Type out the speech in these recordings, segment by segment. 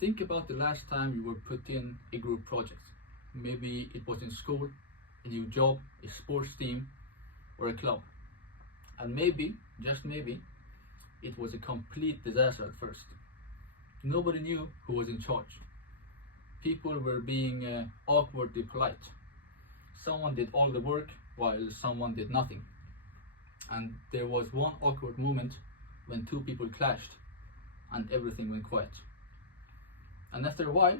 Think about the last time you were put in a group project. Maybe it was in school, a new job, a sports team, or a club. And maybe, just maybe, it was a complete disaster at first. Nobody knew who was in charge. People were being awkwardly polite. Someone did all the work while someone did nothing. And there was one awkward moment when two people clashed and everything went quiet. And after a while,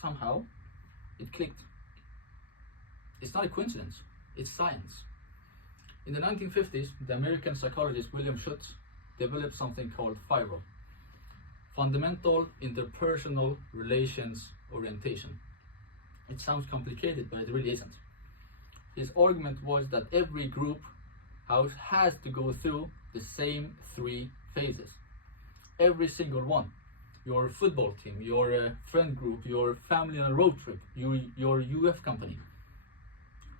somehow, it clicked. It's not a coincidence, it's science. In the 1950s, the American psychologist William Schutz developed something called FIRO, Fundamental Interpersonal Relations Orientation. It sounds complicated, but it really isn't. His argument was that every group house has to go through the same three phases. Every single one. Your football team, your friend group, your family on a road trip, your UF company.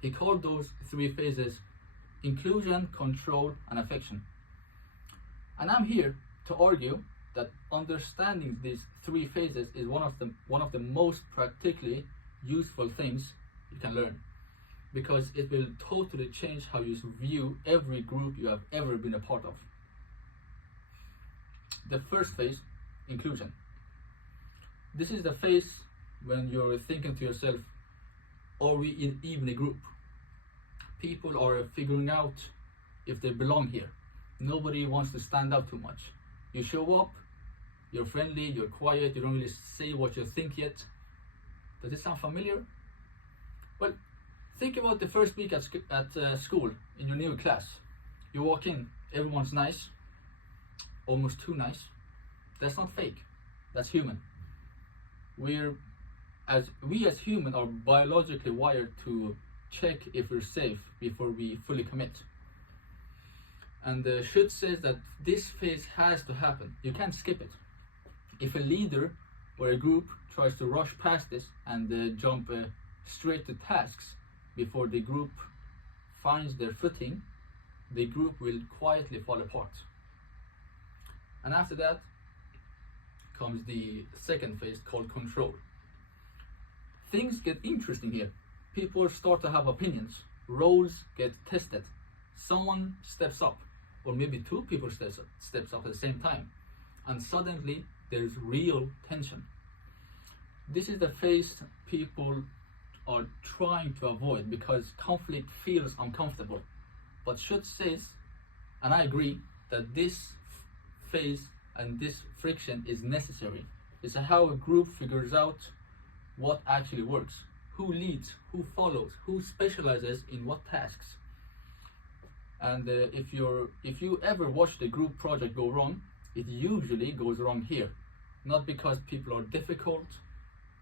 He called those three phases inclusion, control, and affection. And I'm here to argue that understanding these three phases is one of the most practically useful things you can learn, because it will totally change how you view every group you have ever been a part of. The first phase, inclusion. This is the phase when you're thinking to yourself, are we in even a group? People are figuring out if they belong here. Nobody wants to stand out too much. You show up, you're friendly, you're quiet, you don't really say what you think yet. Does it sound familiar? Well, think about the first week at school in your new class. You walk in, everyone's nice, almost too nice. That's not fake, that's human. We as humans are biologically wired to check if we're safe before we fully commit. And Schutz says that this phase has to happen. You can't skip it. If a leader or a group tries to rush past this and jump straight to tasks before the group finds their footing, the group will quietly fall apart. And after that comes the second phase called control. Things get interesting here. People start to have opinions. Roles get tested. Someone steps up, or maybe two people steps up at the same time, and suddenly there's real tension. This is the phase people are trying to avoid because conflict feels uncomfortable. But Schutz says, and I agree, that this phase and this friction is necessary. It's how a group figures out what actually works, who leads, who follows, who specializes in what tasks. And if you ever watch the group project go wrong, it usually goes wrong here. Not because people are difficult,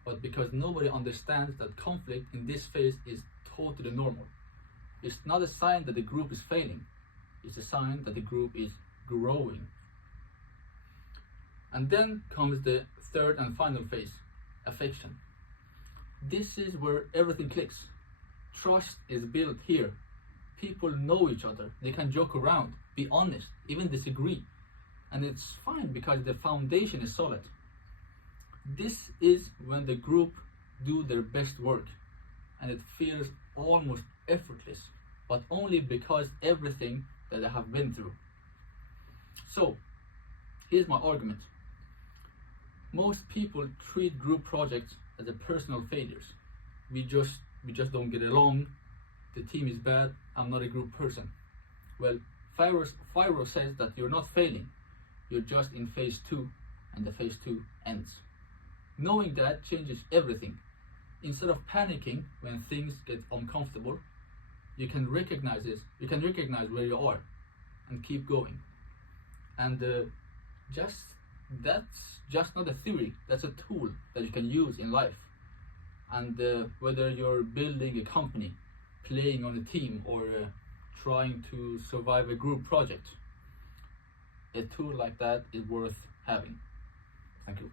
but because nobody understands that conflict in this phase is totally normal. It's not a sign that the group is failing. It's a sign that the group is growing. And then comes the third and final phase, affection. This is where everything clicks. Trust is built here. People know each other. They can joke around, be honest, even disagree. And it's fine because the foundation is solid. This is when the group do their best work, and it feels almost effortless, but only because everything that I have been through. So, here's my argument. Most people treat group projects as a personal failures. We just don't get along. The team is bad. I'm not a group person. Well, FIRO says that you're not failing. You're just in phase 2, and the phase 2 ends. Knowing that changes everything. Instead of panicking when things get uncomfortable, you can recognize this. You can recognize where you are and keep going. And that's just not a theory. That's a tool that you can use in life. And whether you're building a company, playing on a team, or trying to survive a group project, a tool like that is worth having. Thank you.